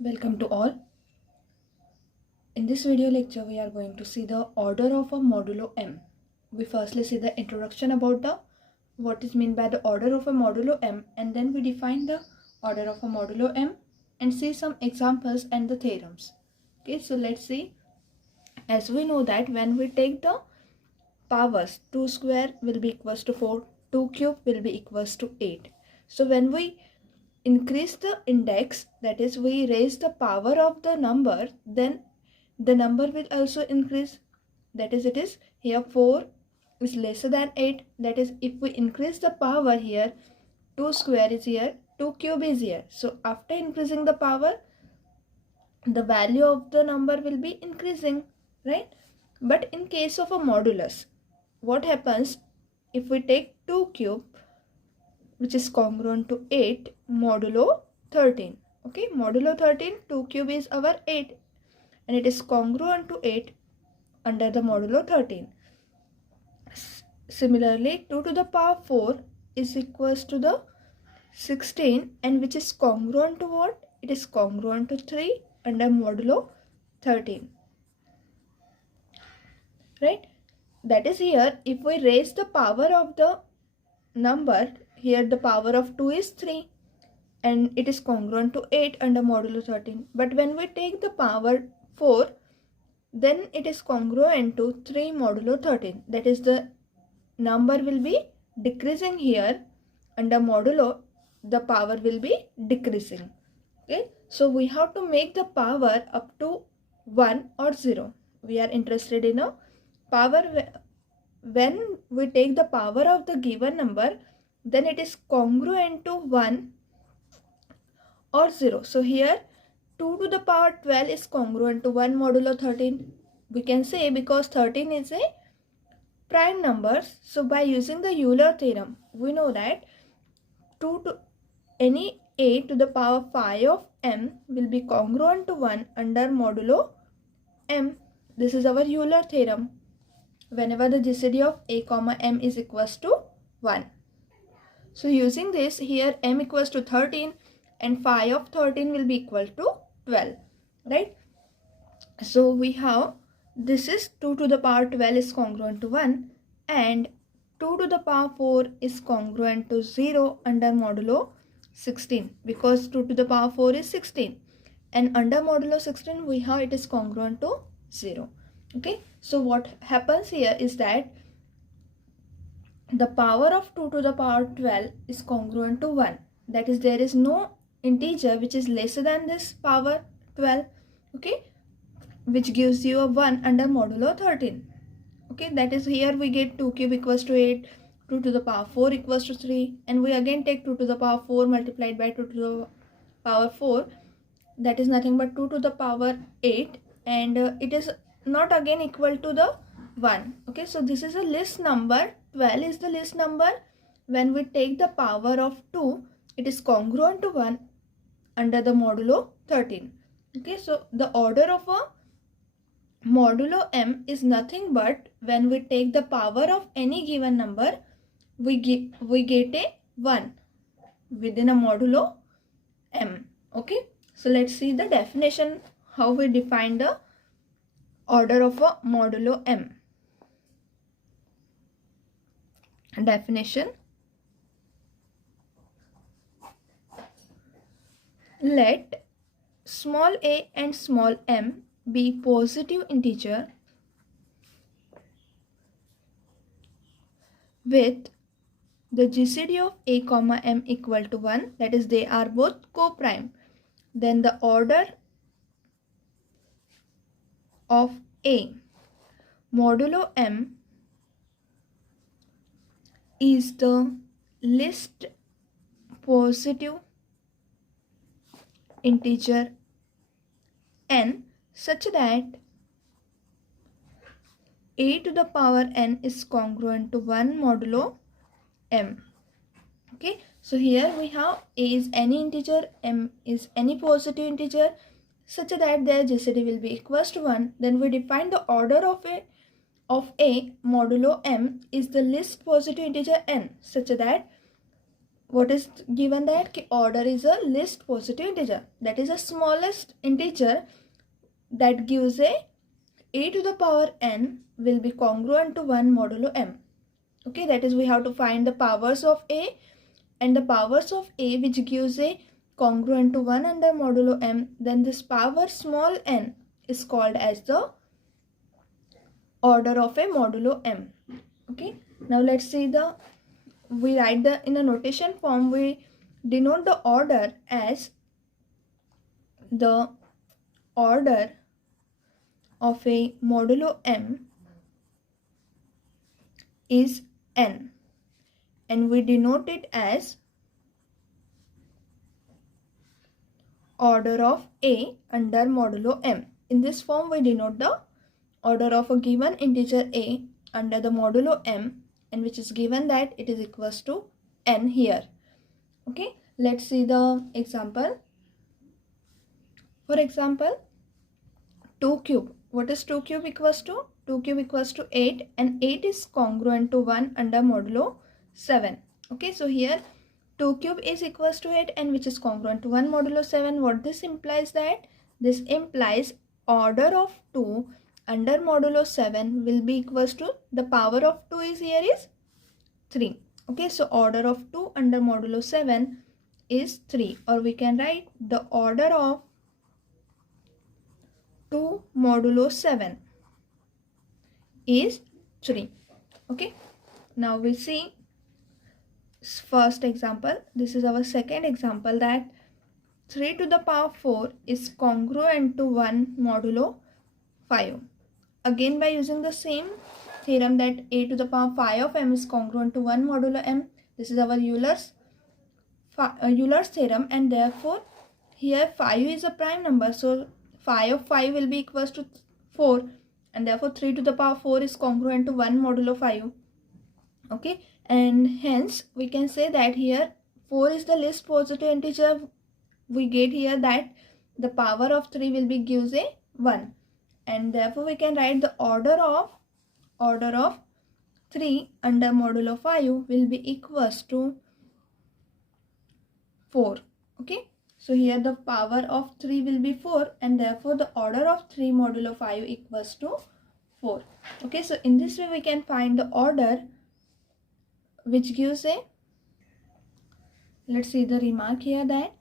Welcome to all. In this video lecture, we are going to see the order of a modulo m. We firstly see the introduction about what is meant by the order of a modulo m, and then we define the order of a modulo m and see some examples and the theorems. Okay, so let's see. As we know that when we take the powers, 2 square will be equals to 4, 2 cube will be equals to 8. So when we increase the index, that is we raise the power of the number, then the number will also increase. That is, it is here 4 is lesser than 8. That is, if we increase the power here, 2 square is here, 2 cube is here. So after increasing the power, the value of the number will be increasing, right? But in case of a modulus, what happens if we take 2 cube, which is congruent to 8 modulo 13. Okay, modulo 13, 2 cube is our 8 and it is congruent to 8 under the modulo 13. Similarly, 2 to the power 4 is equals to the 16, and which is congruent to what? It is congruent to 3 under modulo 13. Right? That is, here if we raise the power of the number, here the power of 2 is 3 and it is congruent to 8 under modulo 13. But when we take the power 4, then it is congruent to 3 modulo 13. That is, the number will be decreasing here. Under modulo, the power will be decreasing. Okay, so we have to make the power up to 1 or 0. We are interested in a power. When we take the power of the given number, then it is congruent to 1 or 0. So here 2 to the power 12 is congruent to 1 modulo 13. We can say because 13 is a prime number. So by using the Euler theorem, we know that 2 to any a to the power 5 of m will be congruent to 1 under modulo m. This is our Euler theorem. Whenever the GCD of a comma m is equals to 1. So using this, here m equals to 13 and phi of 13 will be equal to 12, right? So we have, this is 2 to the power 12 is congruent to 1 and 2 to the power 4 is congruent to 0 under modulo 16, because 2 to the power 4 is 16 and under modulo 16 we have it is congruent to 0. Okay, so what happens here is that the power of 2 to the power 12 is congruent to 1. That is, there is no integer which is lesser than this power 12, okay, which gives you a 1 under modulo 13. Okay, that is, here we get 2 cube equals to 8, 2 to the power 4 equals to 3, and we again take 2 to the power 4 multiplied by 2 to the power 4, that is nothing but 2 to the power 8, and it is not again equal to the 1. Okay, so this is a least number. 12 is the least number. When we take the power of 2, it is congruent to 1 under the modulo 13. Okay, so the order of a modulo m is nothing but when we take the power of any given number, we get a 1 within a modulo m. Okay, so let's see the definition, how we define the order of a modulo m. Definition: let small a and small m be positive integer with the GCD of a comma m equal to 1, that is, they are both co-prime, then the order of a modulo m is the least positive integer n such that a to the power n is congruent to 1 modulo m. Okay, so here we have a is any integer, m is any positive integer such that their GCD will be equals to 1. Then we define the order of a modulo m is the least positive integer n such that what is given that order is a least positive integer, that is the smallest integer that gives a to the power n will be congruent to 1 modulo m. Okay, that is we have to find the powers of a, and the powers of a which gives a congruent to 1 under modulo m, then this power small n is called as the order of a modulo m. Okay, now let's see we write in a notation form, we denote the order as the order of a modulo m is n, and we denote it as order of a under modulo m. In this form we denote the order of a given integer a under the modulo m, and which is given that it is equals to n here. Okay, let's see the example. For example, 2 cube. What is 2 cube equals to? 2 cube equals to 8, and 8 is congruent to 1 under modulo 7. Okay, so here 2 cube is equals to 8 and which is congruent to 1 modulo 7. What this implies that? This implies order of 2 under modulo 7 will be equals to, the power of 2 is here is 3. Okay, so order of 2 under modulo 7 is 3, or we can write the order of 2 modulo 7 is 3. Okay, now we see first example. This is our second example, that 3 to the power 4 is congruent to 1 modulo 5. Again, by using the same theorem that a to the power 5 of m is congruent to 1 modulo m, this is our Euler's theorem, and therefore here 5 is a prime number, so 5 of 5 will be equals to 4, and therefore 3 to the power 4 is congruent to 1 modulo 5. Okay, and hence we can say that here 4 is the least positive integer. We get here that the power of 3 will be gives a 1, and therefore we can write the order of 3 under modulo 5 will be equals to 4. Okay, so here the power of 3 will be 4, and therefore the order of 3 modulo 5 equals to 4. Okay, so in this way we can find the order which gives a, let's see the remark here, that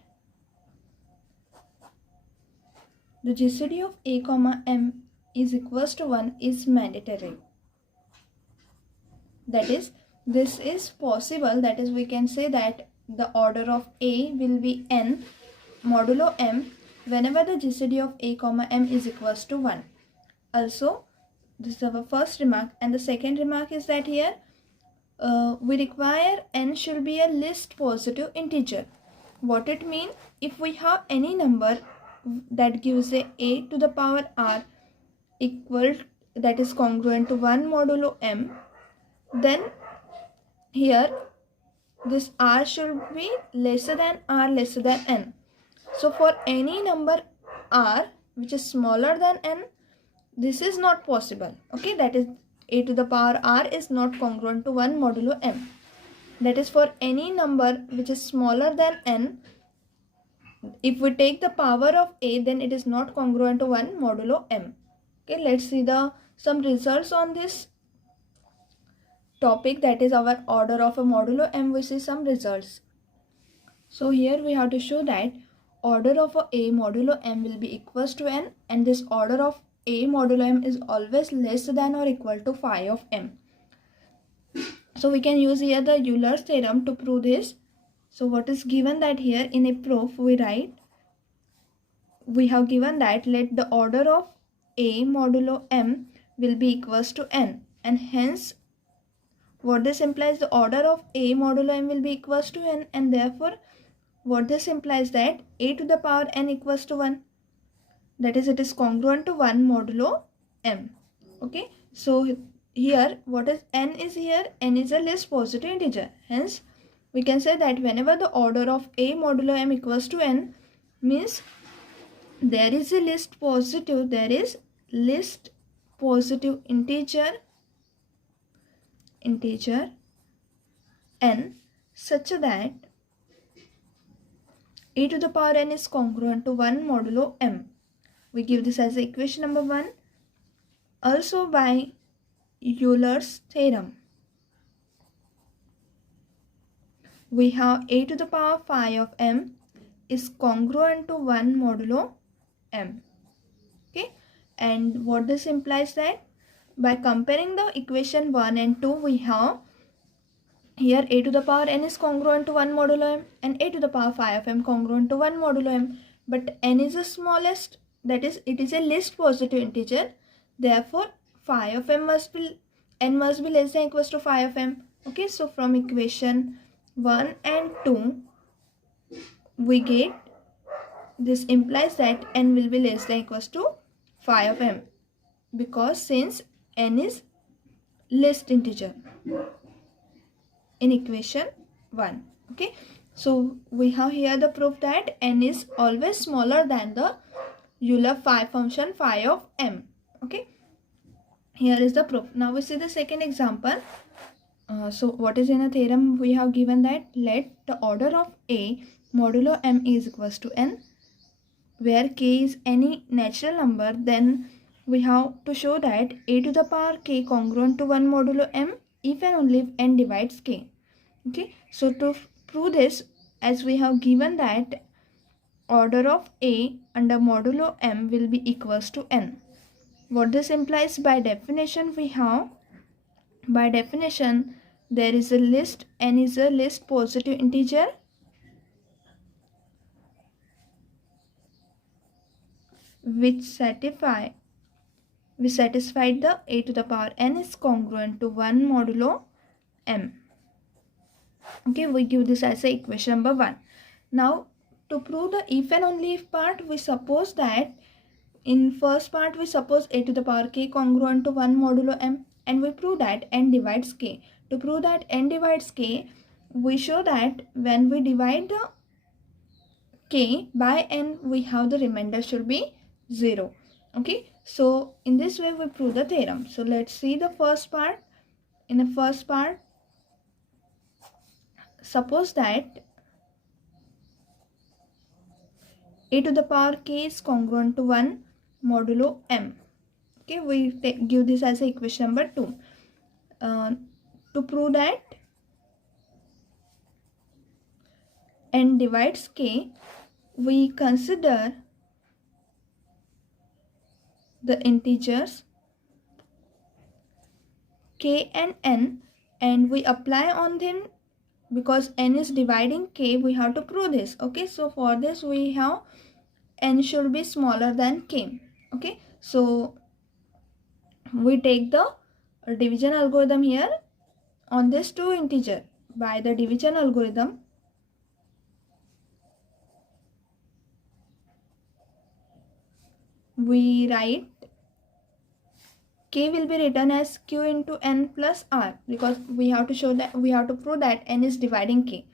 the GCD of a comma m is equals to 1 is mandatory. That is, this is possible, that is we can say that the order of a will be n modulo m whenever the GCD of a comma m is equals to 1. Also, this is our first remark, and the second remark is that here we require n should be a least positive integer. What it means? If we have any number that gives a to the power r equal, that is congruent to 1 modulo m, then here this r should be lesser than r lesser than n. So for any number r which is smaller than n, this is not possible. Okay, that is a to the power r is not congruent to 1 modulo m. That is for any number which is smaller than n, if we take the power of a, then it is not congruent to 1 modulo m. Okay, let's see some results on this topic, that is our order of a modulo m. We see some results. So here we have to show that order of a modulo m will be equals to n, and this order of a modulo m is always less than or equal to phi of m. So we can use here the Euler's theorem to prove this. So what is given that here in a proof we write, we have given that let the order of a modulo m will be equals to n, and hence what this implies, the order of a modulo m will be equals to n, and therefore what this implies that a to the power n equals to 1, that is it is congruent to 1 modulo m. Okay, so here what is n is here, n is a least positive integer, hence we can say that whenever the order of a modulo m equals to n, means there is a least positive integer n such that a to the power n is congruent to 1 modulo m. We give this as equation number 1. Also by Euler's theorem, we have a to the power phi of m is congruent to 1 modulo m. Okay, and what this implies that by comparing the equation 1 and 2, we have here a to the power n is congruent to 1 modulo m and a to the power phi of m congruent to 1 modulo m. But n is the smallest, that is, it is a least positive integer. Therefore, phi of m must be less than or equals to phi of m. Okay, so from equation 1 and 2, we get this implies that n will be less than or equals to phi of m, because since n is least integer in equation 1. Okay, so we have here the proof that n is always smaller than the Euler phi function phi of m. Okay, here is the proof. Now we see the second example. So what is in a theorem? We have given that let the order of a modulo m is equals to n, where k is any natural number, then we have to show that a to the power k congruent to 1 modulo m if and only if n divides k. Okay, so to prove this, as we have given that order of a under modulo m will be equals to n. What this implies, by definition, we have, by definition, there is a list, n is a least positive integer which satisfied the a to the power n is congruent to 1 modulo m. Okay, we give this as a equation number 1. Now, to prove the if and only if part, we suppose that in first part we suppose a to the power k congruent to 1 modulo m, and we prove that n divides k. To prove that n divides k, we show that when we divide the k by n, we have the remainder should be 0. Okay, so in this way we prove the theorem. So let's see the first part. In the first part, suppose that a to the power k is congruent to 1 modulo m. Okay, we give this as a equation number 2. To prove that n divides k, we consider the integers k and n, and we apply on them, because n is dividing k, we have to prove this. Okay, so for this we have n should be smaller than k. Okay, so we take the division algorithm here on this two integer. By the division algorithm, we write k will be written as q into n plus r, because we have to show that, we have to prove that n is dividing k.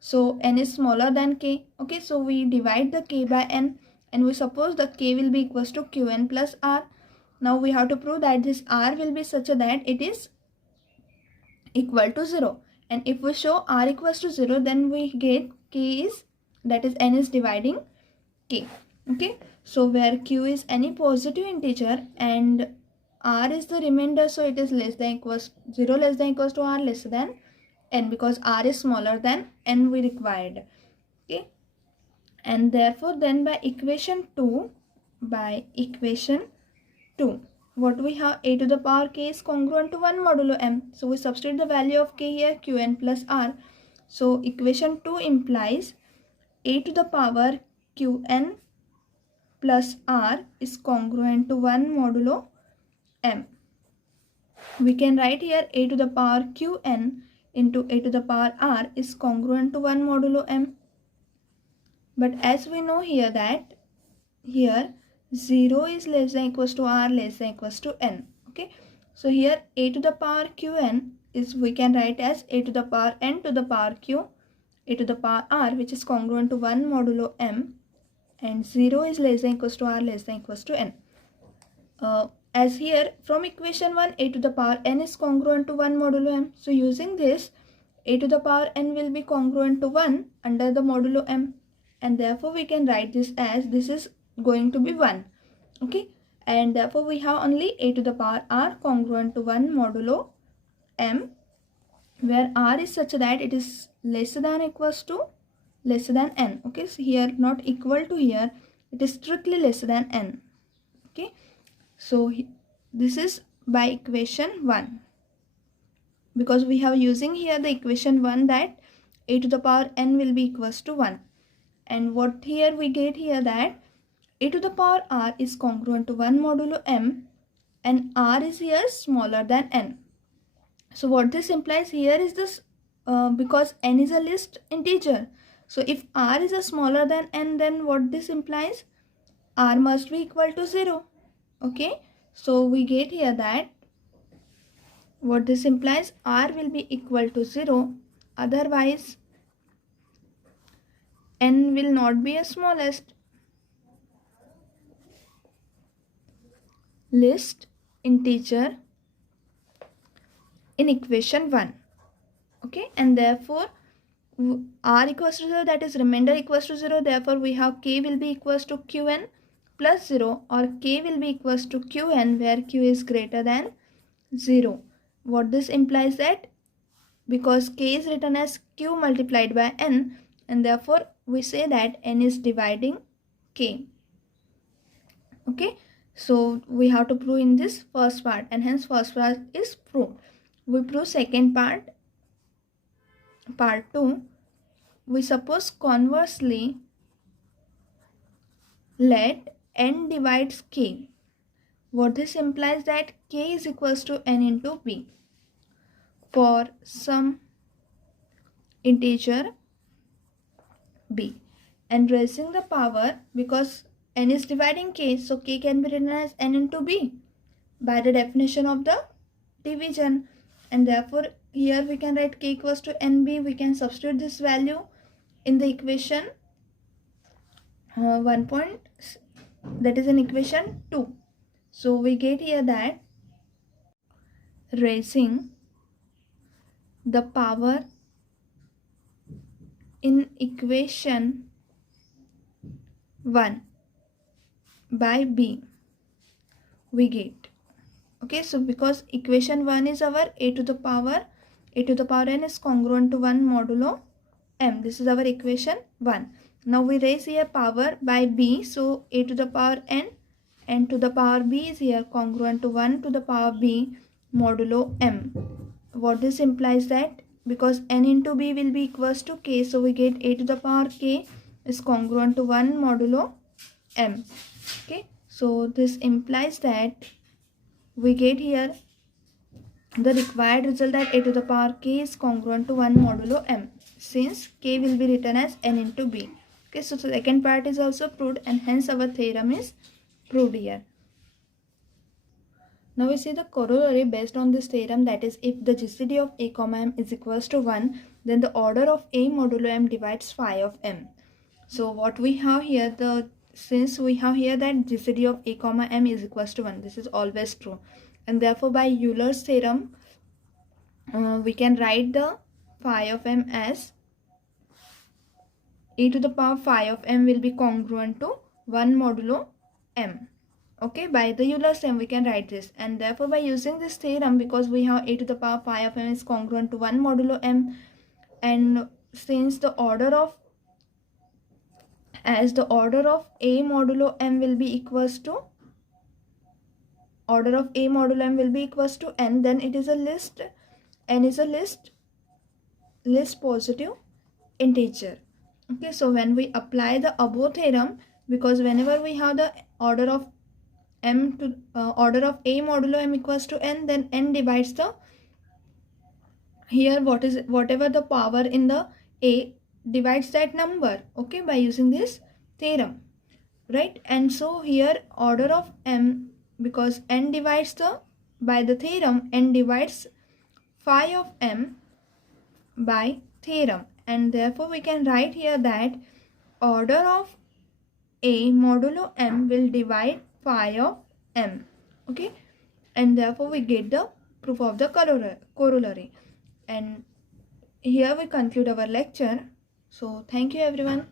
So n is smaller than k. Okay, so we divide the k by n, and we suppose the k will be equals to qn plus r. Now we have to prove that this r will be such that it is equal to 0. And if we show r equals to 0, then we get k is, that is n is dividing k. Okay, so where q is any positive integer and r is the remainder, so it is less than equals 0 less than equals to r less than n, because r is smaller than n we required. Okay, and therefore then by equation 2, what we have, a to the power k is congruent to 1 modulo m. So we substitute the value of k here, qn plus r. So equation 2 implies a to the power qn plus r is congruent to 1 modulo m. We can write here a to the power qn into a to the power r is congruent to 1 modulo m. But as we know here that here 0 is less than equals to r less than equals to n. Okay, so here a to the power qn is, we can write as a to the power n to the power q a to the power r, which is congruent to 1 modulo m, and 0 is less than equals to r less than equals to n. As here from equation 1, a to the power n is congruent to 1 modulo m. So using this, a to the power n will be congruent to 1 under the modulo m, and therefore we can write this as this is going to be 1. Okay, and therefore we have only a to the power r congruent to 1 modulo m, where r is such that it is less than equals to less than n. Okay, so here not equal to, here it is strictly less than n. Okay, so this is by equation 1, because we have using here the equation 1 that a to the power n will be equals to 1, and what here we get here that a to the power r is congruent to 1 modulo m, and r is here smaller than n. So what this implies here is this, because n is a least integer, so if r is a smaller than n, then what this implies, r must be equal to 0. Okay, so we get here that what this implies, r will be equal to 0, otherwise n will not be a smallest least integer in equation 1. Okay, and therefore r equals to 0, that is remainder equals to 0, therefore we have k will be equals to qn plus 0, or k will be equals to qn where q is greater than 0. What this implies that because k is written as q multiplied by n, and therefore we say that n is dividing k. Okay, so we have to prove in this first part, and hence first part is proved. We prove second part, part 2. We suppose conversely let n divides k. What this implies that k is equals to n into b for some integer b, and raising the power, because n is dividing k, so k can be written as n into b by the definition of the division, and therefore here we can write k equals to nb. We can substitute this value in the equation 1 point, that is in equation 2. So we get here that raising the power in equation 1 by b we get. Okay, so because equation 1 is our a to the power n is congruent to 1 modulo m. This is our equation 1. Now we raise here power by b, so a to the power n to the power b is here congruent to 1 to the power b modulo m. What this implies that because n into b will be equals to k, so we get a to the power k is congruent to 1 modulo m. Okay, so this implies that we get here the required result that a to the power k is congruent to 1 modulo m, since k will be written as n into b. Okay, so the second part is also proved, and hence our theorem is proved here. Now we see the corollary based on this theorem, that is if the GCD of a comma m is equals to 1, then the order of a modulo m divides phi of m. So what we have here, since we have here that GCD of a comma m is equals to 1, this is always true, and therefore by Euler's theorem we can write the phi of m as e to the power phi of m will be congruent to 1 modulo m. Okay, by the Euler's theorem we can write this, and therefore by using this theorem, because we have a to the power phi of m is congruent to 1 modulo m, and since the order of a modulo m will be equals to n, then it is a list, n is a least positive integer. Okay, so when we apply the above theorem, because whenever we have the order of a modulo m equals to n, then n divides the whatever the power in the a divides that number. Okay, by using this theorem, right? And so here order of m, because n divides by the theorem, n divides phi of m by theorem, and therefore we can write here that order of a modulo m will divide phi of m. Okay, and therefore we get the proof of the corollary, and here we conclude our lecture. So thank you everyone.